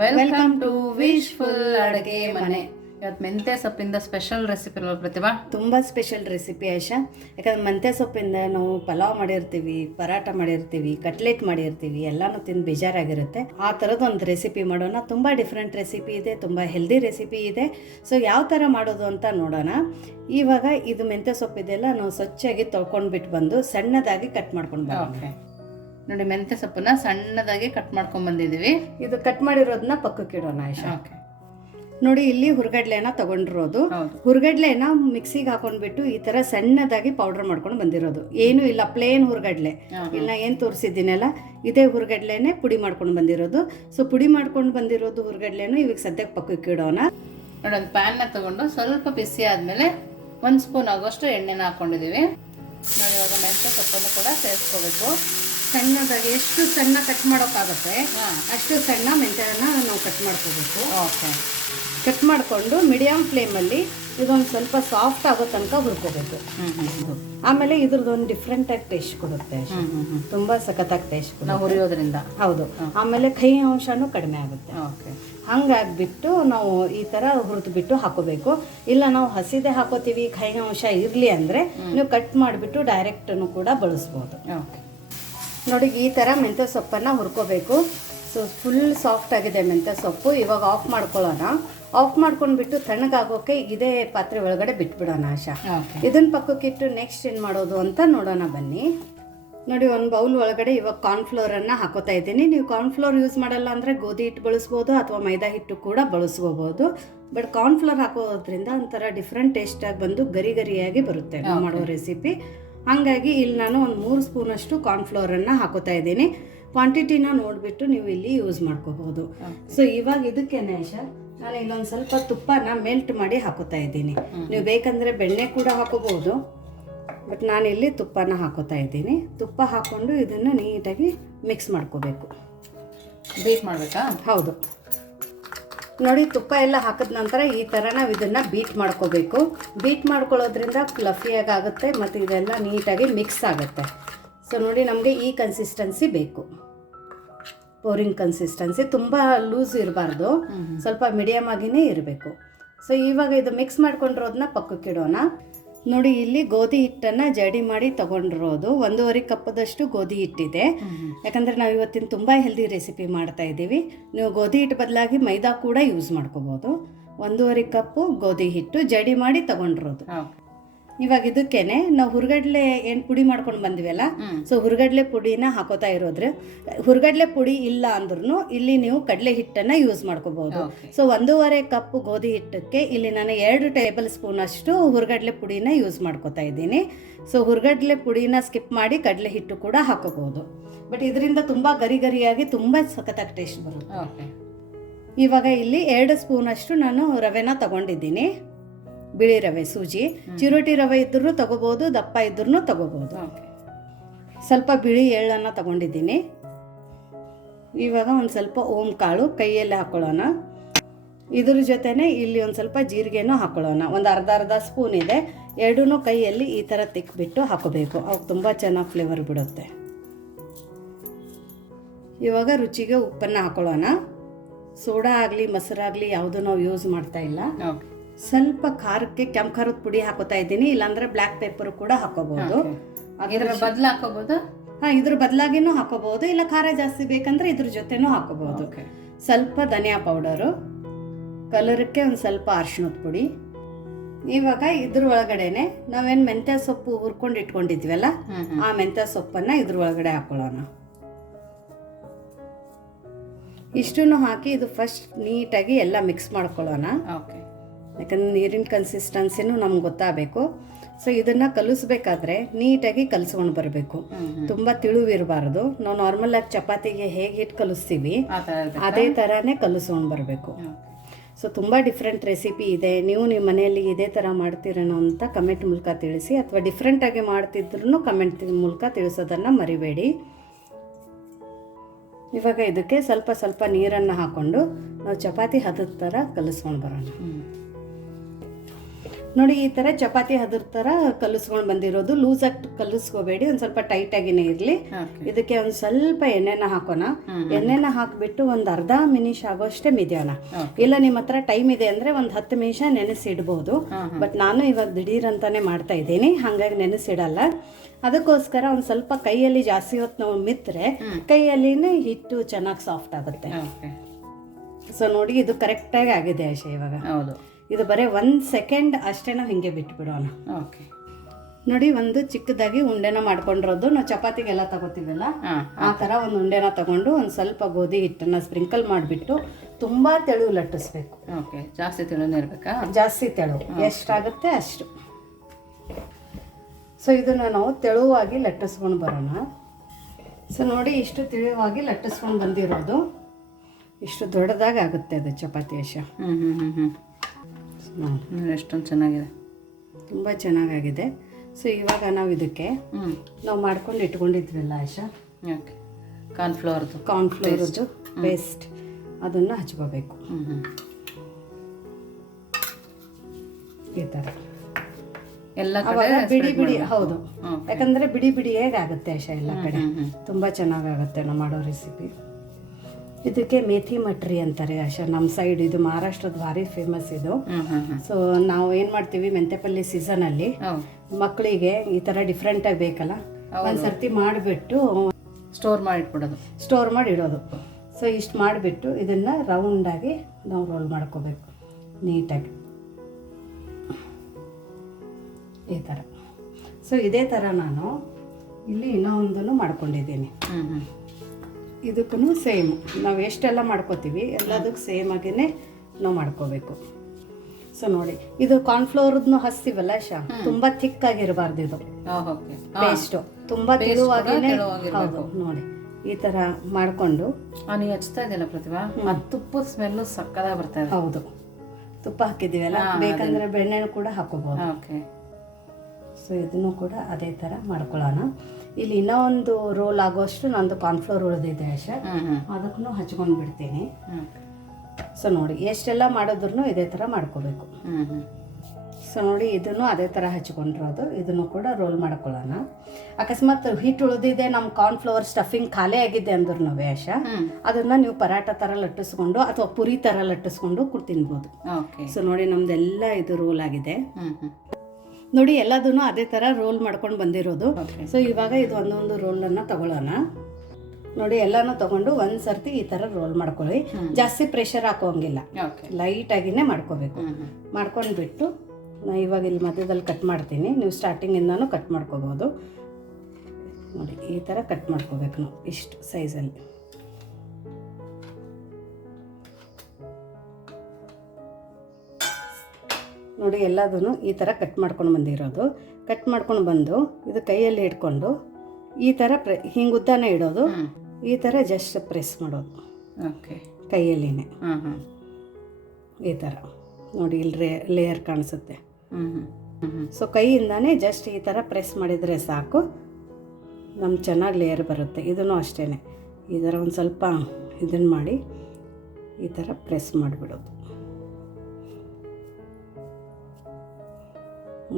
Welcome to wishful ಅಡುಗೆ ಮನೆ. ಇವತ್ತು ಮೆಂತ್ಯ ಸೊಪ್ಪಿಂದ ಸ್ಪೆಷಲ್ ರೆಸಿಪಿ ಪ್ರತಿಭಾ. ತುಂಬ ಸ್ಪೆಷಲ್ ರೆಸಿಪಿ ಆಯಿಷಾ. ಯಾಕಂದ್ರೆ ಮೆಂತ್ಯ ಸೊಪ್ಪಿಂದ ನಾವು ಪಲಾವ್ ಮಾಡಿರ್ತೀವಿ, ಪರಾಟ ಮಾಡಿರ್ತೀವಿ, ಕಟ್ಲೆಟ್ ಮಾಡಿರ್ತೀವಿ, ಎಲ್ಲನೂ ತಿಂದು ಬೇಜಾರಾಗಿರುತ್ತೆ. ಆ ಥರದ್ದು ಒಂದು ರೆಸಿಪಿ ಮಾಡೋಣ. ತುಂಬ ಡಿಫ್ರೆಂಟ್ ರೆಸಿಪಿ ಇದೆ, ತುಂಬ ಹೆಲ್ದಿ ರೆಸಿಪಿ ಇದೆ. ಸೊ ಯಾವ ಥರ ಮಾಡೋದು ಅಂತ ನೋಡೋಣ. ಇವಾಗ ಇದು ಮೆಂತ್ಯ ಸೊಪ್ಪಿದೆಲ್ಲ ನಾವು ಸ್ವಚ್ಛಾಗಿ ತೊಳ್ಕೊಂಡು ಬಿಟ್ಟು ಬಂದು ಸಣ್ಣದಾಗಿ ಕಟ್ ಮಾಡ್ಕೊಂಡು ಬರೋಣ. ನೋಡಿ, ಮೆಂತ್ಯ ಸೊಪ್ಪನ್ನ ಸಣ್ಣದಾಗಿ ಕಟ್ ಮಾಡ್ಕೊಂಡು ಬಂದಿದ್ದೀವಿ. ಇದು ಕಟ್ ಮಾಡಿರೋದನ್ನ ಪಕ್ಕಕ್ಕೆ ಇಡೋಣ ಆಯಿಷಾ. ನೋಡಿ, ಇಲ್ಲಿ ಹುರ್ಗಡ್ಲೆನ ತಗೊಂಡಿರೋದು. ಹುರ್ಗಡ್ಲೆನ ಮಿಕ್ಸಿಗೆ ಹಾಕೊಂಡ್ಬಿಟ್ಟು ಈ ತರ ಸಣ್ಣದಾಗಿ ಪೌಡರ್ ಮಾಡ್ಕೊಂಡು ಬಂದಿರೋದು. ಏನು ಇಲ್ಲ, ಪ್ಲೇನ್ ಹುರ್ಗಡ್ಲೆ ಇಲ್ಲ, ಏನು ತೋರಿಸಿದ್ದೀನಲ್ಲ ಇದೇ ಹುರ್ಗಡ್ಲೆನೆ ಪುಡಿ ಮಾಡ್ಕೊಂಡು ಬಂದಿರೋದು. ಸೊ ಪುಡಿ ಮಾಡ್ಕೊಂಡು ಬಂದಿರೋದು ಹುರ್ಗಡ್ಲೆನು ಇವಾಗ ಸದ್ಯಕ್ಕೆ ಪಕ್ಕಕ್ಕೆ ಇಡೋಣ. ನೋಡಿ, ಒಂದು ಪ್ಯಾನ್ನ ತಗೊಂಡು ಸ್ವಲ್ಪ ಬಿಸಿ ಆದಮೇಲೆ 1 ಸ್ಪೂನ್ ಆಗೋಷ್ಟು ಎಣ್ಣೆನ ಹಾಕೊಂಡಿದ್ದೀವಿ. ನೋಡಿ, ಇವಾಗ ಮೆಂತ್ಯ ಸೊಪ್ಪನ್ನು ಕೂಡ ಸೇರಿಸ್ಕೋಬೇಕು. ಸಣ್ಣದಾಗಿ ಎಷ್ಟು ಸಣ್ಣ ಕಟ್ ಮಾಡೋಕ್ಕಾಗುತ್ತೆ ಅಷ್ಟು ಸಣ್ಣ ಮೆಂತ್ಯನ ನಾವು ಕಟ್ ಮಾಡ್ಕೋಬೇಕು. ಓಕೆ, ಕಟ್ ಮಾಡಿಕೊಂಡು ಮೀಡಿಯಮ್ ಫ್ಲೇಮಲ್ಲಿ ಇದೊಂದು ಸ್ವಲ್ಪ ಸಾಫ್ಟ್ ಆಗೋ ತನಕ ಹುರ್ಕೋಬೇಕು. ಆಮೇಲೆ ಇದ್ರದ್ದು ಒಂದು ಡಿಫ್ರೆಂಟ್ ಆಗಿ ಟೇಸ್ಟ್ ಕೊಡುತ್ತೆ. ತುಂಬ ಸಖತ್ತಾಗಿ ಟೇಸ್ಟ್ ನಾವು ಹುರಿಯೋದ್ರಿಂದ. ಹೌದು. ಆಮೇಲೆ ಕಹಿ ಅಂಶನೂ ಕಡಿಮೆ ಆಗುತ್ತೆ. ಓಕೆ, ಹಂಗಾಗ್ಬಿಟ್ಟು ನಾವು ಈ ಥರ ಹುರಿದ್ಬಿಟ್ಟು ಹಾಕೋಬೇಕು. ಇಲ್ಲ ನಾವು ಹಸಿದೆ ಹಾಕೋತೀವಿ, ಕಹಿ ಅಂಶ ಇರಲಿ ಅಂದರೆ ನೀವು ಕಟ್ ಮಾಡಿಬಿಟ್ಟು ಡೈರೆಕ್ಟನ್ನು ಕೂಡ ಬಳಸ್ಬೋದು. ಓಕೆ, ನೋಡಿ, ಈ ಥರ ಮೆಂತ್ಯ ಸೊಪ್ಪನ್ನು ಹುರ್ಕೋಬೇಕು. ಸೊ ಫುಲ್ ಸಾಫ್ಟ್ ಆಗಿದೆ ಮೆಂತ್ಯ ಸೊಪ್ಪು. ಇವಾಗ ಆಫ್ ಮಾಡ್ಕೊಳ್ಳೋಣ. ಆಫ್ ಮಾಡ್ಕೊಂಡ್ಬಿಟ್ಟು ತಣ್ಣಗಾಗೋಕೆ ಇದೇ ಪಾತ್ರೆ ಒಳಗಡೆ ಬಿಟ್ಬಿಡೋಣ ಆಶಾ. ಇದನ್ನ ಪಕ್ಕಕ್ಕಿಟ್ಟು ನೆಕ್ಸ್ಟ್ ಏನು ಮಾಡೋದು ಅಂತ ನೋಡೋಣ ಬನ್ನಿ. ನೋಡಿ, ಒಂದು ಬೌಲ್ ಒಳಗಡೆ ಇವಾಗ ಕಾರ್ನ್ಫ್ಲೋರನ್ನು ಹಾಕೋತಾ ಇದ್ದೀನಿ. ನೀವು ಕಾರ್ನ್ಫ್ಲೋರ್ ಯೂಸ್ ಮಾಡಲ್ಲ ಅಂದರೆ ಗೋಧಿ ಹಿಟ್ಟು ಬಳಸ್ಬೋದು ಅಥವಾ ಮೈದಾ ಹಿಟ್ಟು ಕೂಡ ಬಳಸ್ಕೋಬೋದು. ಬಟ್ ಕಾರ್ನ್ಫ್ಲೋರ್ ಹಾಕೋದ್ರಿಂದ ಒಂಥರ ಡಿಫ್ರೆಂಟ್ ಟೇಸ್ಟಾಗಿ ಬಂದು ಗರಿ ಗರಿಯಾಗಿ ಬರುತ್ತೆ ನಾವು ಮಾಡೋ ರೆಸಿಪಿ. ಹಾಗಾಗಿ ಇಲ್ಲಿ ನಾನು ಒಂದು 3 ಸ್ಪೂನಷ್ಟು ಕಾರ್ನ್ಫ್ಲೋರನ್ನು ಹಾಕೋತಾ ಇದ್ದೀನಿ. ಕ್ವಾಂಟಿಟಿನ ನೋಡಿಬಿಟ್ಟು ನೀವು ಇಲ್ಲಿ ಯೂಸ್ ಮಾಡ್ಕೋಬೋದು. ಸೊ ಇವಾಗ ಇದಕ್ಕೇನೆ ಆಯಿಷಾ, ನಾನು ಇಲ್ಲೊಂದು ಸ್ವಲ್ಪ ತುಪ್ಪನ ಮೆಲ್ಟ್ ಮಾಡಿ ಹಾಕೋತಾ ಇದ್ದೀನಿ. ನೀವು ಬೇಕಂದರೆ ಬೆಣ್ಣೆ ಕೂಡ ಹಾಕೋಬೋದು, ಬಟ್ ನಾನಿಲ್ಲಿ ತುಪ್ಪನ ಹಾಕೋತಾ ಇದ್ದೀನಿ. ತುಪ್ಪ ಹಾಕ್ಕೊಂಡು ಇದನ್ನು ನೀಟಾಗಿ ಮಿಕ್ಸ್ ಮಾಡ್ಕೋಬೇಕು. ಬೀಟ್ ಮಾಡಬೇಕಾ? ಹೌದು. ನೋಡಿ, ತುಪ್ಪ ಎಲ್ಲ ಹಾಕಿದ ನಂತರ ಈ ಥರ ನಾವು ಇದನ್ನು ಬೀಟ್ ಮಾಡ್ಕೋಬೇಕು. ಬೀಟ್ ಮಾಡ್ಕೊಳ್ಳೋದ್ರಿಂದ ಫ್ಲಫಿಯಾಗಿ ಆಗುತ್ತೆ ಮತ್ತು ಇದೆಲ್ಲ ನೀಟಾಗಿ ಮಿಕ್ಸ್ ಆಗುತ್ತೆ. ಸೊ ನೋಡಿ, ನಮಗೆ ಈ ಕನ್ಸಿಸ್ಟೆನ್ಸಿ ಬೇಕು, ಪೋರಿಂಗ್ ಕನ್ಸಿಸ್ಟೆನ್ಸಿ. ತುಂಬ ಲೂಸ್ ಇರಬಾರ್ದು, ಸ್ವಲ್ಪ ಮೀಡಿಯಮ್ ಆಗಿಯೇ ಇರಬೇಕು. ಸೊ ಇವಾಗ ಇದು ಮಿಕ್ಸ್ ಮಾಡ್ಕೊಂಡಿರೋದನ್ನ ಪಕ್ಕಕ್ಕಿಡೋಣ. ನೋಡಿ, ಇಲ್ಲಿ ಗೋಧಿ ಹಿಟ್ಟನ್ನು ಜಡಿ ಮಾಡಿ ತೊಗೊಂಡಿರೋದು 1.5 ಕಪ್ಪದಷ್ಟು ಗೋಧಿ ಹಿಟ್ಟಿದೆ. ಯಾಕಂದರೆ ನಾವು ಇವತ್ತಿನ ತುಂಬ ಹೆಲ್ದಿ ರೆಸಿಪಿ ಮಾಡ್ತಾ ಇದ್ದೀವಿ. ನೀವು ಗೋಧಿ ಹಿಟ್ಟು ಬದಲಾಗಿ ಮೈದಾ ಕೂಡ ಯೂಸ್ ಮಾಡ್ಕೋಬೋದು. 1.5 ಕಪ್ಪು ಗೋಧಿ ಹಿಟ್ಟು ಜಡಿ ಮಾಡಿ ತೊಗೊಂಡಿರೋದು. ಇವಾಗ ಇದಕ್ಕೇನೆ ನಾವು ಹುರ್ಗಡ್ಲೆ ಏನು ಪುಡಿ ಮಾಡ್ಕೊಂಡು ಬಂದಿವಲ್ಲ, ಸೊ ಹುರ್ಗಡ್ಲೆ ಪುಡಿನ ಹಾಕೋತಾ ಇರೋದ್ರೆ, ಹುರ್ಗಡ್ಲೆ ಪುಡಿ ಇಲ್ಲ ಅಂದ್ರೂ ಇಲ್ಲಿ ನೀವು ಕಡಲೆ ಹಿಟ್ಟನ್ನು ಯೂಸ್ ಮಾಡ್ಕೋಬಹುದು. ಸೊ 1.5 ಕಪ್ ಗೋಧಿ ಹಿಟ್ಟಕ್ಕೆ ಇಲ್ಲಿ ನಾನು 2 ಟೇಬಲ್ ಸ್ಪೂನ್ ಅಷ್ಟು ಹುರ್ಗಡ್ಲೆ ಪುಡಿನ ಯೂಸ್ ಮಾಡ್ಕೋತಾ ಇದ್ದೀನಿ. ಸೊ ಹುರ್ಗಡ್ಲೆ ಪುಡಿನ ಸ್ಕಿಪ್ ಮಾಡಿ ಕಡಲೆ ಹಿಟ್ಟು ಕೂಡ ಹಾಕೋಬಹುದು. ಬಟ್ ಇದರಿಂದ ತುಂಬ ಗರಿ ಗರಿಯಾಗಿ ತುಂಬ ಸಖತ್ತಾಗಿ ಟೇಸ್ಟ್ ಬರುತ್ತೆ. ಇವಾಗ ಇಲ್ಲಿ 2 ಸ್ಪೂನ್ ಅಷ್ಟು ನಾನು ರವೆನ ತಗೊಂಡಿದ್ದೀನಿ. ಬಿಳಿ ರವೆ, ಸೂಜಿ. ಚಿರೋಟಿ ರವೆ ಇದ್ರೂ ತಗೋಬೋದು, ದಪ್ಪ ಇದ್ರೂ ತಗೋಬೋದು. ಸ್ವಲ್ಪ ಬಿಳಿ ಎಳ್ಳನ್ನು ತಗೊಂಡಿದ್ದೀನಿ. ಇವಾಗ ಒಂದು ಸ್ವಲ್ಪ ಓಂ ಕಾಳು ಕೈಯಲ್ಲಿ ಹಾಕೊಳ್ಳೋಣ. ಇದ್ರ ಜೊತೆನೆ ಇಲ್ಲಿ ಒಂದು ಸ್ವಲ್ಪ ಜೀರಿಗೆನೂ ಹಾಕೊಳ್ಳೋಣ. ಒಂದು ಅರ್ಧ ಸ್ಪೂನ್ ಇದೆ. ಎರಡೂ ಕೈಯಲ್ಲಿ ಈ ಥರ ತಿಕ್ಬಿಟ್ಟು ಹಾಕೋಬೇಕು. ಅವಾಗ ತುಂಬ ಚೆನ್ನಾಗಿ ಫ್ಲೇವರ್ ಬಿಡುತ್ತೆ. ಇವಾಗ ರುಚಿಗೆ ಉಪ್ಪನ್ನು ಹಾಕೊಳ್ಳೋಣ. ಸೋಡಾ ಆಗಲಿ ಮೊಸರಾಗಲಿ ಯಾವುದು ನಾವು ಯೂಸ್ ಮಾಡ್ತಾ ಇಲ್ಲ. ಸ್ವಲ್ಪ ಖಾರಕ್ಕೆ ಕೆಂಪು ಖಾರದ ಪುಡಿ ಹಾಕೋತಾ ಇದ್ದೀನಿ. ಇಲ್ಲಾಂದ್ರೆ ಬ್ಲ್ಯಾಕ್ ಪೆಪ್ಪರ್ ಕೂಡ ಹಾಕೋಬಹುದು. ಇದ್ರ ಬದಲು ಹಾಕೋಬಹುದು. ಇದ್ರ ಬದಲಾಗಿನೂ ಹಾಕೋಬಹುದು. ಇಲ್ಲ ಖಾರ ಜಾಸ್ತಿ ಬೇಕಂದ್ರೆ ಇದ್ರ ಜೊತೆನೂ ಹಾಕೋಬಹುದು. ಸ್ವಲ್ಪ ಧನಿಯಾ ಪೌಡರು, ಕಲರ್ಕ್ಕೆ ಒಂದು ಸ್ವಲ್ಪ ಅರಿಶಿಣದ ಪುಡಿ. ಇವಾಗ ಇದ್ರ ಒಳಗಡೆನೆ ನಾವೇನು ಮೆಂತ್ಯ ಸೊಪ್ಪು ಹುರ್ಕೊಂಡು ಇಟ್ಕೊಂಡಿದ್ವಲ್ಲ, ಆ ಮೆಂತ್ಯ ಸೊಪ್ಪನ್ನ ಇದ್ರ ಒಳಗಡೆ ಹಾಕೊಳ್ಳೋಣ. ಇಷ್ಟನ್ನು ಹಾಕಿ ಇದು ಫಸ್ಟ್ ನೀಟಾಗಿ ಎಲ್ಲ ಮಿಕ್ಸ್ ಮಾಡ್ಕೊಳ್ಳೋಣ. ಯಾಕಂದ್ರೆ ನೀರಿನ ಕನ್ಸಿಸ್ಟೆನ್ಸಿನೂ ನಮ್ಗೆ ಗೊತ್ತಾಗಬೇಕು. ಸೊ ಇದನ್ನು ಕಲಿಸ್ಬೇಕಾದ್ರೆ ನೀಟಾಗಿ ಕಲಿಸ್ಕೊಂಡು ಬರಬೇಕು. ತುಂಬ ತಿಳುವಿರಬಾರ್ದು. ನಾವು ನಾರ್ಮಲಾಗಿ ಚಪಾತಿಗೆ ಹೇಗೆ ಹಿಟ್ಟು ಕಲಿಸ್ತೀವಿ ಅದೇ ಥರನೇ ಕಲಿಸ್ಕೊಂಡು ಬರಬೇಕು. ಸೊ ತುಂಬ ಡಿಫ್ರೆಂಟ್ ರೆಸಿಪಿ ಇದೆ. ನೀವು ನಿಮ್ಮ ಮನೆಯಲ್ಲಿ ಇದೇ ಥರ ಮಾಡ್ತೀರೇನೋ ಅಂತ ಕಮೆಂಟ್ ಮೂಲಕ ತಿಳಿಸಿ, ಅಥವಾ ಡಿಫ್ರೆಂಟಾಗಿ ಮಾಡ್ತಿದ್ರೂ ಕಮೆಂಟ್ ಮೂಲಕ ತಿಳಿಸೋದನ್ನು ಮರಿಬೇಡಿ. ಇವಾಗ ಇದಕ್ಕೆ ಸ್ವಲ್ಪ ಸ್ವಲ್ಪ ನೀರನ್ನು ಹಾಕ್ಕೊಂಡು ನಾವು ಚಪಾತಿ ಹದದ ಥರ ಕಲಿಸ್ಕೊಂಡು ಬರೋಣ. ನೋಡಿ ಈ ಥರ ಚಪಾತಿ ಹದ್ರ ಥರ ಕಲಿಸ್ಕೊಂಡು ಬಂದಿರೋದು. ಲೂಸಾಗಿ ಕಲಿಸ್ಕೋಬೇಡಿ, ಒಂದು ಸ್ವಲ್ಪ ಟೈಟಾಗಿನೇ ಇರಲಿ. ಇದಕ್ಕೆ ಒಂದು ಸ್ವಲ್ಪ ಎಣ್ಣೆನ ಹಾಕೋಣ. ಎಣ್ಣೆನ ಹಾಕಿಬಿಟ್ಟು ಒಂದು ಅರ್ಧ ಮಿನಿಷ್ ಆಗೋಷ್ಟೇ ಮಿದಿಯೋಣ. ಇಲ್ಲ ನಿಮ್ಮ ಹತ್ರ ಟೈಮ್ ಇದೆ ಅಂದರೆ ಒಂದು 10 ನಿಮಿಷ ನೆನೆಸಿಡ್ಬೋದು. ಬಟ್ ನಾನು ಇವಾಗ ದಿಢೀರ್ ಅಂತಾನೆ ಮಾಡ್ತಾ ಇದ್ದೀನಿ, ಹಾಗಾಗಿ ನೆನೆಸಿಡಲ್ಲ. ಅದಕ್ಕೋಸ್ಕರ ಒಂದು ಸ್ವಲ್ಪ ಕೈಯಲ್ಲಿ ಜಾಸ್ತಿ ಹೊತ್ತು ನಾವು ಮಿತ್ತರೆ ಕೈಯಲ್ಲಿನೇ ಹಿಟ್ಟು ಚೆನ್ನಾಗಿ ಸಾಫ್ಟ್ ಆಗುತ್ತೆ. ಸೊ ನೋಡಿ ಇದು ಕರೆಕ್ಟಾಗಿ ಆಗಿದೆ ಆಶಾ. ಇವಾಗ ಹೌದು, ಇದು ಬರೀ 1 ಸೆಕೆಂಡ್ ಅಷ್ಟೇ ನಾವು ಹಿಂಗೆ ಬಿಟ್ಬಿಡೋಣ. ಓಕೆ. ನೋಡಿ ಒಂದು ಚಿಕ್ಕದಾಗಿ ಉಂಡೆನ ಮಾಡ್ಕೊಂಡಿರೋದು. ನಾವು ಚಪಾತಿಗೆಲ್ಲ ತಗೋತೀವಲ್ಲ ಆ ಥರ ಒಂದು ಉಂಡೆನ ತಗೊಂಡು ಒಂದು ಸ್ವಲ್ಪ ಗೋಧಿ ಹಿಟ್ಟನ್ನು ಸ್ಪ್ರಿಂಕಲ್ ಮಾಡಿಬಿಟ್ಟು ತುಂಬ ತೆಳು ಲಟ್ಟಿಸ್ಬೇಕು. ಓಕೆ, ಜಾಸ್ತಿ ತೆಳುನೇ ಇರಬೇಕಾ? ಜಾಸ್ತಿ ತೆಳು ಎಷ್ಟಾಗುತ್ತೆ ಅಷ್ಟು. ಸೊ ಇದನ್ನು ನಾವು ತೆಳುವಾಗಿ ಲಟ್ಟಿಸ್ಕೊಂಡು ಬರೋಣ. ಸೊ ನೋಡಿ ಇಷ್ಟು ತೆಳುವಾಗಿ ಲಟ್ಟಿಸ್ಕೊಂಡು ಬಂದಿರೋದು ಇಷ್ಟು ದೊಡ್ಡದಾಗಿ ಆಗುತ್ತೆ ಅದು ಚಪಾತಿ ಆಶಾ. ಎಷ್ಟೊಂದು ಚೆನ್ನಾಗಿದೆ, ತುಂಬ ಚೆನ್ನಾಗಾಗಿದೆ. ಸೊ ಇವಾಗ ನಾವು ಇದಕ್ಕೆ ನಾವು ಮಾಡ್ಕೊಂಡು ಇಟ್ಕೊಂಡಿದ್ವಲ್ಲ ಆಶಾ, ಓಕೆ, ಕಾರ್ನ್ಫ್ಲೋರ್ದು ಪೇಸ್ಟ್ ಅದನ್ನು ಹಚ್ಕೋಬೇಕು ಈ ಥರ ಎಲ್ಲ ಅವಾಗ ಬಿಡಿ ಬಿಡಿ. ಹೌದು, ಯಾಕಂದರೆ ಬಿಡಿ ಬಿಡಿಯಾಗಿ ಆಗುತ್ತೆ ಆಶಾ ಎಲ್ಲ ಕಡೆ. ತುಂಬ ಚೆನ್ನಾಗಾಗುತ್ತೆ ನಾವು ಮಾಡೋ ರೆಸಿಪಿ. ಇದಕ್ಕೆ ಮೇಥಿ ಮಟ್ರಿ ಅಂತಾರೆ ಆಶಾ, ನಮ್ಮ ಸೈಡ್ ಇದು ಮಹಾರಾಷ್ಟ್ರದ ಭಾರಿ ಫೇಮಸ್ ಇದು. ಸೊ ನಾವು ಏನು ಮಾಡ್ತೀವಿ, ಮೆಂತೆಪಲ್ಲಿ ಸೀಸನಲ್ಲಿ ಮಕ್ಕಳಿಗೆ ಈ ಥರ ಡಿಫ್ರೆಂಟಾಗಿ ಬೇಕಲ್ಲ, ಒಂದು ಸರ್ತಿ ಮಾಡಿಬಿಟ್ಟು ಸ್ಟೋರ್ ಮಾಡಿ ಇಡೋದು. ಸೊ ಇಷ್ಟು ಮಾಡಿಬಿಟ್ಟು ಇದನ್ನು ರೌಂಡಾಗಿ ನಾವು ರೋಲ್ ಮಾಡ್ಕೋಬೇಕು ನೀಟಾಗಿ ಈ ಥರ. ಸೊ ಇದೇ ಥರ ನಾನು ಇಲ್ಲಿ ಇನ್ನೊಂದನ್ನು ಮಾಡ್ಕೊಂಡಿದ್ದೀನಿ. ಇದಕ್ಕೂ ಸೇಮ್ ನಾವು ಎಷ್ಟೆಲ್ಲ ಮಾಡ್ಕೋತೀವಿ ಎಲ್ಲದಕ್ಕೂ ಸೇಮ್ ಆಗಿನೇ ನಾವು ಮಾಡ್ಕೋಬೇಕು. ಸೊ ನೋಡಿ ಇದು ಕಾರ್ನ್ಫ್ಲೋರ್ದ್ನು ಹಚ್ತೀವಲ್ಲ ಆಶಾ, ತುಂಬ ಥಿಕ್ ಆಗಿರಬಾರ್ದು ಇದು ಪೇಸ್ಟು, ತುಂಬ ತೆಳುವಾಗಿನೇ. ಹೌದು ನೋಡಿ ಈ ಥರ ಮಾಡಿಕೊಂಡು ನೀವು ಹಚ್ತಾ ಇದೆಯಲ್ಲ ಪ್ರತಿಭಾ, ತುಪ್ಪದ ಸ್ಮೆಲ್ಲು ಸಕ್ಕದಾಗಿ ಬರ್ತಾ ಇದೆ. ಹೌದು, ತುಪ್ಪ ಹಾಕಿದ್ದೀವಲ್ಲ, ಬೇಕಂದ್ರೆ ಬೆಣ್ಣೆನೂ ಕೂಡ ಹಾಕೋಬಹುದು. ಓಕೆ. ಸೊ ಇದನ್ನು ಕೂಡ ಅದೇ ಥರ ಮಾಡ್ಕೊಳ್ಳೋಣ. ಇಲ್ಲಿ ಇನ್ನೂ ಒಂದು ರೋಲ್ ಆಗೋಷ್ಟು ನಂದು ಕಾರ್ನ್ಫ್ಲೋರ್ ಉಳಿದಿದೆ ಆಶಾ, ಅದಕ್ಕೂ ಹಚ್ಕೊಂಡು ಬಿಡ್ತೀನಿ. ಸೊ ನೋಡಿ ಎಷ್ಟೆಲ್ಲ ಮಾಡಿದ್ರು ಇದೇ ಥರ ಮಾಡ್ಕೋಬೇಕು. ಸೊ ನೋಡಿ ಇದನ್ನು ಅದೇ ಥರ ಹಚ್ಕೊಂಡಿರೋದು, ಇದನ್ನು ಕೂಡ ರೋಲ್ ಮಾಡ್ಕೊಳ್ಳೋಣ. ಅಕಸ್ಮಾತ್ ಹಿಟ್ಟು ಉಳಿದಿದೆ, ನಮ್ಮ ಕಾರ್ನ್ಫ್ಲವರ್ ಸ್ಟಫಿಂಗ್ ಖಾಲಿ ಆಗಿದೆ ಅಂದ್ರೂ ಆಶಾ, ಅದನ್ನು ನೀವು ಪರಾಟ ಥರ ಲಟ್ಟಿಸ್ಕೊಂಡು ಅಥವಾ ಪುರಿ ಥರ ಲಟ್ಟಿಸ್ಕೊಂಡು ತಿನ್ಬೋದು. ಸೊ ನೋಡಿ ನಮ್ದೆಲ್ಲ ಇದು ರೋಲ್ ಆಗಿದೆ ನೋಡಿ, ಎಲ್ಲದನ್ನು ಅದೇ ಥರ ರೋಲ್ ಮಾಡ್ಕೊಂಡು ಬಂದಿರೋದು. ಸೊ ಇವಾಗ ಇದು ಒಂದೊಂದು ರೋಲನ್ನು ತಗೊಳ್ಳೋಣ. ನೋಡಿ ಎಲ್ಲನೂ ತಗೊಂಡು ಒಂದು ಸರ್ತಿ ಈ ಥರ ರೋಲ್ ಮಾಡ್ಕೊಳ್ಳಿ. ಜಾಸ್ತಿ ಪ್ರೆಷರ್ ಹಾಕೋಂಗಿಲ್ಲ, ಲೈಟಾಗಿನೇ ಮಾಡ್ಕೋಬೇಕು. ಮಾಡ್ಕೊಂಡ್ಬಿಟ್ಟು ನಾನು ಇವಾಗ ಇಲ್ಲಿ ಮಧ್ಯದಲ್ಲಿ ಕಟ್ ಮಾಡ್ತೀನಿ, ನೀವು ಸ್ಟಾರ್ಟಿಂಗಿಂದನೂ ಕಟ್ ಮಾಡ್ಕೋಬೋದು. ನೋಡಿ ಈ ಥರ ಕಟ್ ಮಾಡ್ಕೋಬೇಕು ನಾವು ಇಷ್ಟು ಸೈಜಲ್ಲಿ. ನೋಡಿ ಎಲ್ಲದೂ ಈ ಥರ ಕಟ್ ಮಾಡ್ಕೊಂಡು ಬಂದಿರೋದು. ಕಟ್ ಮಾಡ್ಕೊಂಡು ಬಂದು ಇದು ಕೈಯಲ್ಲಿ ಹಿಡ್ಕೊಂಡು ಈ ಥರ ಹಿಂಗೆ ಉದ್ದಾನೆ ಇಡೋದು, ಈ ಥರ ಜಸ್ಟ್ ಪ್ರೆಸ್ ಮಾಡೋದು ಕೈಯಲ್ಲಿನೇ ಈ ಥರ. ನೋಡಿ ಇಲ್ಲಿ ಲೇಯರ್ ಕಾಣಿಸುತ್ತೆ. ಸೊ ಕೈಯಿಂದಾನೇ ಜಸ್ಟ್ ಈ ಥರ ಪ್ರೆಸ್ ಮಾಡಿದರೆ ಸಾಕು, ನಮ್ಗೆ ಚೆನ್ನಾಗಿ ಲೇಯರ್ ಬರುತ್ತೆ. ಇದನ್ನು ಅಷ್ಟೇ ಈ ಥರ ಒಂದು ಸ್ವಲ್ಪ ಇದನ್ನು ಮಾಡಿ ಈ ಥರ ಪ್ರೆಸ್ ಮಾಡಿಬಿಡೋದು.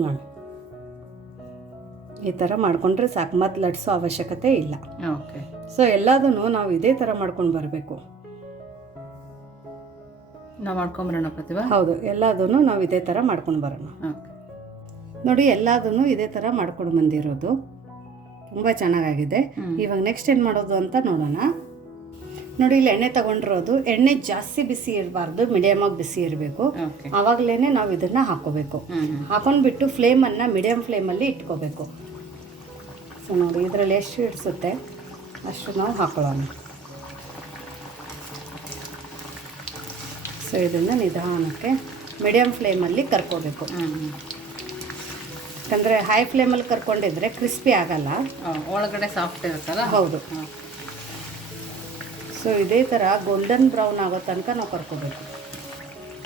ನೋಡಿ ಈ ಥರ ಮಾಡಿಕೊಂಡ್ರೆ ಸಾಕು, ಮತ್ತೆ ಲಟ್ಸೋ ಅವಶ್ಯಕತೆ ಇಲ್ಲ. ಸೊ ಎಲ್ಲದನ್ನು ನಾವು ಇದೇ ಥರ ಮಾಡ್ಕೊಂಡು ಬರಬೇಕು. ನಾವು ಮಾಡ್ಕೊಂಬರೋಣ ಪ್ರತಿಭಾ? ಹೌದು, ಎಲ್ಲದನ್ನು ನಾವು ಇದೇ ಥರ ಮಾಡ್ಕೊಂಡು ಬರೋಣ. ನೋಡಿ ಎಲ್ಲದನ್ನು ಇದೇ ಥರ ಮಾಡ್ಕೊಂಡು ಬಂದಿರೋದು ತುಂಬ ಚೆನ್ನಾಗಾಗಿದೆ. ಇವಾಗ ನೆಕ್ಸ್ಟ್ ಏನು ಮಾಡೋದು ಅಂತ ನೋಡೋಣ. ನೋಡಿ ಇಲ್ಲಿ ಎಣ್ಣೆ ತಗೊಂಡಿರೋದು, ಎಣ್ಣೆ ಜಾಸ್ತಿ ಬಿಸಿ ಇರಬಾರ್ದು, ಮೀಡಿಯಮ್ ಆಗಿ ಬಿಸಿ ಇರಬೇಕು. ಆವಾಗಲೇ ನಾವು ಇದನ್ನು ಹಾಕೋಬೇಕು. ಹಾಕೊಂಡ್ಬಿಟ್ಟು ಫ್ಲೇಮನ್ನು ಮೀಡಿಯಮ್ ಫ್ಲೇಮಲ್ಲಿ ಇಟ್ಕೋಬೇಕು. ಸೊ ನೋಡಿ ಇದರಲ್ಲಿ ಎಷ್ಟು ಇಡಿಸುತ್ತೆ ಅಷ್ಟು ನಾವು ಹಾಕೊಳ್ಳೋಣ. ಸೊ ಇದನ್ನು ನಿಧಾನಕ್ಕೆ ಮೀಡಿಯಮ್ ಫ್ಲೇಮಲ್ಲಿ ಕರ್ಕೋಬೇಕು. ಯಾಕಂದರೆ ಹೈ ಫ್ಲೇಮಲ್ಲಿ ಕರ್ಕೊಂಡಿದ್ರೆ ಕ್ರಿಸ್ಪಿ ಆಗಲ್ಲ, ಒಳಗಡೆ ಸಾಫ್ಟ್ ಇರುತ್ತಲ್ಲ. ಹೌದು. ಸೊ ಇದೇ ಥರ ಗೋಲ್ಡನ್ ಬ್ರೌನ್ ಆಗೋ ತನಕ ನಾವು ಕರ್ಕೋಬೇಕು.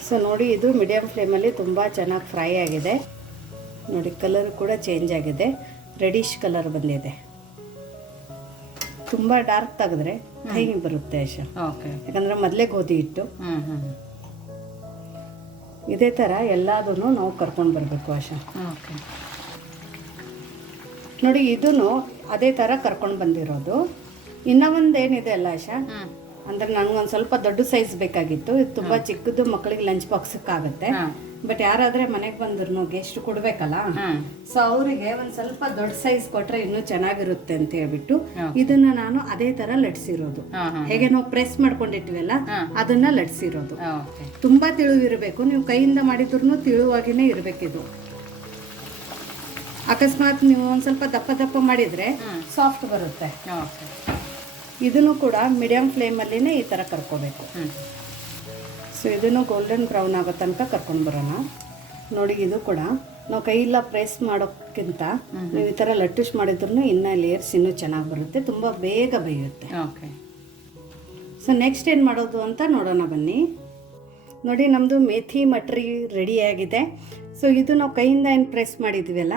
ಸೊ ನೋಡಿ ಇದು ಮೀಡಿಯಮ್ ಫ್ಲೇಮಲ್ಲಿ ತುಂಬ ಚೆನ್ನಾಗಿ ಫ್ರೈ ಆಗಿದೆ. ನೋಡಿ ಕಲರ್ ಕೂಡ ಚೇಂಜ್ ಆಗಿದೆ, ರೆಡಿಶ್ ಕಲರ್ ಬಂದಿದೆ. ತುಂಬ ಡಾರ್ಕ್ ತೆಗೆದ್ರೆ ಕೈಗೆ ಬರುತ್ತೆ ಆಶಾ, ಯಾಕಂದರೆ ಮೊದಲೇ ಗೋಧಿ ಹಿಟ್ಟು. ಇದೇ ಥರ ಎಲ್ಲದನ್ನು ನಾವು ಕರ್ಕೊಂಡು ಬರಬೇಕು ಆಶಾ. ಓಕೆ. ನೋಡಿ ಇದೂ ಅದೇ ಥರ ಕರ್ಕೊಂಡು ಬಂದಿರೋದು. ಇನ್ನೂ ಒಂದೇನಿದೆ ಅಲ್ಲ ಆಶಾ, ಅಂದರೆ ನನಗೊಂದು ಸ್ವಲ್ಪ ದೊಡ್ಡ ಸೈಜ್ ಬೇಕಾಗಿತ್ತು. ಇದು ತುಂಬ ಚಿಕ್ಕದು, ಮಕ್ಕಳಿಗೆ ಲಂಚ್ ಬಾಕ್ಸಕ್ಕಾಗುತ್ತೆ. ಬಟ್ ಯಾರಾದರೆ ಮನೆಗೆ ಬಂದ್ರು ಗೆಸ್ಟ್ ಕೊಡಬೇಕಲ್ಲ, ಸೊ ಅವರಿಗೆ ಒಂದು ಸ್ವಲ್ಪ ದೊಡ್ಡ ಸೈಜ್ ಕೊಟ್ಟರೆ ಇನ್ನೂ ಚೆನ್ನಾಗಿರುತ್ತೆ ಅಂತ ಹೇಳ್ಬಿಟ್ಟು ಇದನ್ನ ನಾನು ಅದೇ ಥರ ಲಟ್ಸಿರೋದು. ಹೇಗೆ ನಾವು ಪ್ರೆಸ್ ಮಾಡ್ಕೊಂಡಿರ್ತೀವಲ್ಲ ಅದನ್ನ ಲಟ್ಸಿರೋದು. ತುಂಬ ತಿಳುವಿರಬೇಕು, ನೀವು ಕೈಯಿಂದ ಮಾಡಿದ್ರು ತಿಳುವಾಗಿನೇ ಇರಬೇಕಿದು. ಅಕಸ್ಮಾತ್ ನೀವು ಒಂದು ಸ್ವಲ್ಪ ದಪ್ಪ ದಪ್ಪ ಮಾಡಿದರೆ ಸಾಫ್ಟ್ ಬರುತ್ತೆ. ಇದನ್ನು ಕೂಡ ಮೀಡಿಯಮ್ ಫ್ಲೇಮಲ್ಲಿನೇ ಈ ಥರ ಕರ್ಕೋಬೇಕು. ಸೊ ಇದನ್ನು ಗೋಲ್ಡನ್ ಬ್ರೌನ್ ಆಗೋ ತನಕ ಕರ್ಕೊಂಡು ಬರೋಣ. ನೋಡಿ ಇದು ಕೂಡ ನಾವು ಕೈಯೆಲ್ಲ ಪ್ರೆಸ್ ಮಾಡೋಕ್ಕಿಂತ ನೀವು ಈ ಥರ ಲಟ್ಟುಸ್ ಮಾಡಿದ್ರು ಇನ್ನೂ ಲೇಯರ್ಸ್ ಇನ್ನೂ ಚೆನ್ನಾಗಿ ಬರುತ್ತೆ, ತುಂಬ ಬೇಗ ಬೇಯುತ್ತೆ. ಓಕೆ. ಸೊ ನೆಕ್ಸ್ಟ್ ಏನು ಮಾಡೋದು ಅಂತ ನೋಡೋಣ ಬನ್ನಿ. ನೋಡಿ ನಮ್ಮದು ಮೇಥಿ ಮಟ್ರಿ ರೆಡಿಯಾಗಿದೆ. ಸೊ ಇದು ನಾವು ಕೈಯಿಂದ ಏನು ಪ್ರೆಸ್ ಮಾಡಿದ್ವಲ್ಲ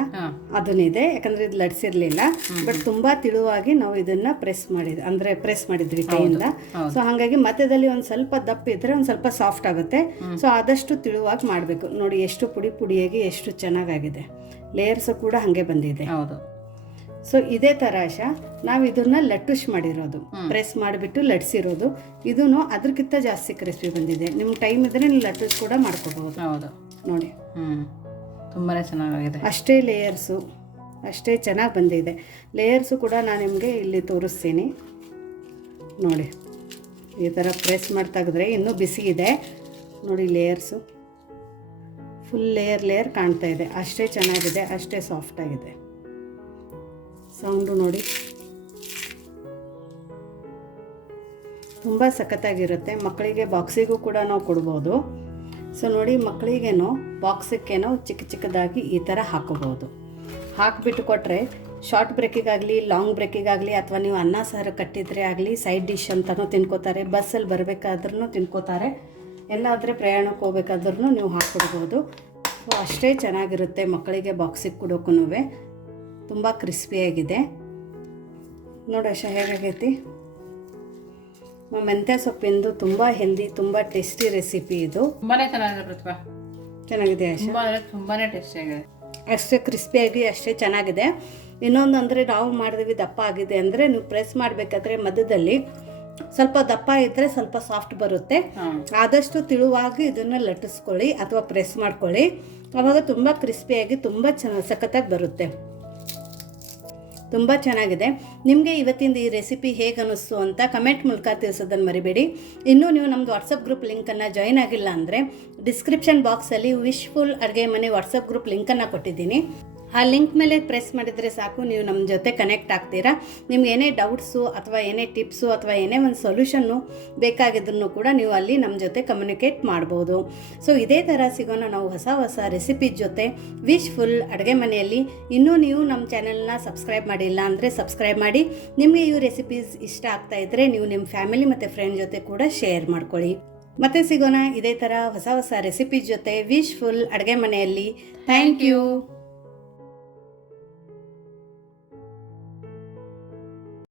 ಅದನ್ನಿದೆ, ಯಾಕಂದರೆ ಇದು ಲಟ್ಸಿರ್ಲಿಲ್ಲ. ಬಟ್ ತುಂಬ ತಿಳುವಾಗಿ ನಾವು ಇದನ್ನು ಪ್ರೆಸ್ ಮಾಡಿದ್ವಿ ಕೈಯಿಂದ. ಸೊ ಹಾಗಾಗಿ ಮಧ್ಯದಲ್ಲಿ ಒಂದು ಸ್ವಲ್ಪ ದಪ್ಪ ಇದ್ದರೆ ಒಂದು ಸ್ವಲ್ಪ ಸಾಫ್ಟ್ ಆಗುತ್ತೆ. ಸೊ ಆದಷ್ಟು ತಿಳುವಾಗಿ ಮಾಡಬೇಕು. ನೋಡಿ ಎಷ್ಟು ಪುಡಿ ಪುಡಿಯಾಗಿ ಎಷ್ಟು ಚೆನ್ನಾಗಾಗಿದೆ. ಲೇಯರ್ಸು ಕೂಡ ಹಾಗೆ ಬಂದಿದೆ. ಹೌದು. ಸೊ ಇದೇ ಥರ ಆಶಾ ನಾವು ಇದನ್ನ ಲಟ್ಟುಶ್ ಮಾಡಿರೋದು, ಪ್ರೆಸ್ ಮಾಡಿಬಿಟ್ಟು ಲಟ್ಸಿರೋದು. ಇದೂ ಅದಕ್ಕಿಂತ ಜಾಸ್ತಿ ಕ್ರಿಸ್ಪಿ ಬಂದಿದೆ. ನಿಮ್ಗೆ ಟೈಮ್ ಇದ್ದರೆ ನೀವು ಲಟ್ಟುಶ್ ಕೂಡ ಮಾಡ್ಕೋಬಹುದು. ಹೌದು ನೋಡಿ ತುಂಬಾ ಚೆನ್ನಾಗಿದೆ. ಅಷ್ಟೇ ಲೇಯರ್ಸು ಅಷ್ಟೇ ಚೆನ್ನಾಗಿ ಬಂದಿದೆ. ಲೇಯರ್ಸು ಕೂಡ ನಾನು ನಿಮಗೆ ಇಲ್ಲಿ ತೋರಿಸ್ತೀನಿ. ನೋಡಿ ಈ ಥರ ಪ್ರೆಸ್ ಮಾಡಿ ತೆಗೆದ್ರೆ ಇನ್ನೂ ಬಿಸಿ ಇದೆ. ನೋಡಿ ಲೇಯರ್ಸು ಫುಲ್ ಲೇಯರ್ ಕಾಣ್ತಾ ಇದೆ. ಅಷ್ಟೇ ಚೆನ್ನಾಗಿದೆ, ಅಷ್ಟೇ ಸಾಫ್ಟ್ ಆಗಿದೆ. ಸೌಂಡು ನೋಡಿ ತುಂಬ ಸಖತ್ತಾಗಿರುತ್ತೆ. ಮಕ್ಕಳಿಗೆ ಬಾಕ್ಸಿಗೂ ಕೂಡ ನಾವು ಕೊಡ್ಬೋದು. ಸೊ ನೋಡಿ ಮಕ್ಕಳಿಗೇನೋ ಬಾಕ್ಸಕ್ಕೇನೋ ಚಿಕ್ಕ ಚಿಕ್ಕದಾಗಿ ಈ ಥರ ಹಾಕೋಬೋದು. ಹಾಕಿಬಿಟ್ಟು ಕೊಟ್ಟರೆ ಶಾರ್ಟ್ ಬ್ರೇಕಿಗಾಗಲಿ ಲಾಂಗ್ ಬ್ರೇಕಿಗಾಗಲಿ ಅಥವಾ ನೀವು ಅನ್ನ ಸಾರು ಕಟ್ಟಿದರೆ ಆಗಲಿ ಸೈಡ್ ಡಿಶ್ ಅಂತಲೂ ತಿನ್ಕೋತಾರೆ. ಬಸ್ಸಲ್ಲಿ ಬರಬೇಕಾದ್ರೂ ತಿನ್ಕೋತಾರೆ. ಎಲ್ಲಾದರೆ ಪ್ರಯಾಣಕ್ಕೆ ಹೋಗ್ಬೇಕಾದ್ರೂ ನೀವು ಹಾಕ್ಕೊಡ್ಬೋದು. ಸೊ ಅಷ್ಟೇ ಚೆನ್ನಾಗಿರುತ್ತೆ ಮಕ್ಕಳಿಗೆ ಬಾಕ್ಸಿಗೆ ಕೊಡೋಕ್ಕೂ. ತುಂಬ ಕ್ರಿಸ್ಪಿಯಾಗಿದೆ ನೋಡಿ ಆಶಾ ಹೇಗಾಗೈತಿ. ಮೆಂತ್ಯ ಸೊಪ್ಪಿಂದು ತುಂಬ ಹೆಲ್ದಿ, ತುಂಬ ಟೇಸ್ಟಿ ರೆಸಿಪಿ ಇದು. ತುಂಬಾನೇ ಚೆನ್ನಾಗಿದೆ ಪ್ರತಿಭಾ. ಚೆನ್ನಾಗಿದೆ ಆಶಾ, ತುಂಬಾನೇ ಟೇಸ್ಟಿ ಆಗಿದೆ. ಅಷ್ಟೇ ಕ್ರಿಸ್ಪಿಯಾಗಿ ಅಷ್ಟೇ ಚೆನ್ನಾಗಿದೆ. ಇನ್ನೊಂದು ಅಂದರೆ ನಾವು ಮಾಡಿದ್ವಿ ದಪ್ಪ ಆಗಿದೆ ಅಂದರೆ ನೀವು ಪ್ರೆಸ್ ಮಾಡಬೇಕಾದ್ರೆ ಮಧ್ಯದಲ್ಲಿ ಸ್ವಲ್ಪ ದಪ್ಪ ಇದ್ದರೆ ಸ್ವಲ್ಪ ಸಾಫ್ಟ್ ಬರುತ್ತೆ. ಆದಷ್ಟು ತಿಳುವಾಗಿ ಇದನ್ನು ಲಟ್ಟಿಸ್ಕೊಳ್ಳಿ ಅಥವಾ ಪ್ರೆಸ್ ಮಾಡ್ಕೊಳ್ಳಿ, ಆವಾಗ ತುಂಬ ಕ್ರಿಸ್ಪಿಯಾಗಿ ತುಂಬ ಸಖತ್ತಾಗಿ ಬರುತ್ತೆ. ತುಂಬ ಚೆನ್ನಾಗಿದೆ. ನಿಮಗೆ ಇವತ್ತಿಂದ ಈ ರೆಸಿಪಿ ಹೇಗೆ ಅನ್ನಿಸ್ತು ಅಂತ ಕಮೆಂಟ್ ಮೂಲಕ ತಿಳಿಸೋದನ್ನು ಮರಿಬೇಡಿ. ಇನ್ನೂ ನೀವು ನಮ್ಮದು ವಾಟ್ಸಪ್ ಗ್ರೂಪ್ ಲಿಂಕನ್ನು ಜಾಯ್ನ್ ಆಗಿಲ್ಲ ಅಂದರೆ ಡಿಸ್ಕ್ರಿಪ್ಷನ್ ಬಾಕ್ಸಲ್ಲಿ ವಿಶ್ಫುಲ್ ಅಡುಗೆ ಮನೆ ವಾಟ್ಸಪ್ ಗ್ರೂಪ್ ಲಿಂಕನ್ನು ಕೊಟ್ಟಿದ್ದೀನಿ. ಆ ಲಿಂಕ್ ಮೇಲೆ ಪ್ರೆಸ್ ಮಾಡಿದರೆ ಸಾಕು, ನೀವು ನಮ್ಮ ಜೊತೆ ಕನೆಕ್ಟ್ ಆಗ್ತೀರಾ. ನಿಮ್ಗೆ ಏನೇ ಡೌಟ್ಸು ಅಥವಾ ಏನೇ ಟಿಪ್ಸು ಅಥವಾ ಏನೇ ಒಂದು ಸೊಲ್ಯೂಷನ್ನು ಬೇಕಾಗಿದ್ರೂ ಕೂಡ ನೀವು ಅಲ್ಲಿ ನಮ್ಮ ಜೊತೆ ಕಮ್ಯುನಿಕೇಟ್ ಮಾಡ್ಬೋದು. ಸೊ ಇದೇ ಥರ ಸಿಗೋಣ ನಾವು ಹೊಸ ಹೊಸ ರೆಸಿಪಿ ಜೊತೆ ವಿಶ್ಫುಲ್ ಅಡುಗೆ ಮನೆಯಲ್ಲಿ. ಇನ್ನೂ ನೀವು ನಮ್ಮ ಚಾನೆಲ್ನ ಸಬ್ಸ್ಕ್ರೈಬ್ ಮಾಡಿಲ್ಲ ಅಂದರೆ ಸಬ್ಸ್ಕ್ರೈಬ್ ಮಾಡಿ. ನಿಮಗೆ ಈ ರೆಸಿಪೀಸ್ ಇಷ್ಟ ಆಗ್ತಾ ಇದ್ದರೆ ನೀವು ನಿಮ್ಮ ಫ್ಯಾಮಿಲಿ ಮತ್ತು ಫ್ರೆಂಡ್ ಜೊತೆ ಕೂಡ ಶೇರ್ ಮಾಡ್ಕೊಳ್ಳಿ. ಮತ್ತೆ ಸಿಗೋಣ ಇದೇ ಥರ ಹೊಸ ಹೊಸ ರೆಸಿಪಿ ಜೊತೆ ವಿಶ್ಫುಲ್ ಅಡುಗೆ ಮನೆಯಲ್ಲಿ. Thank you.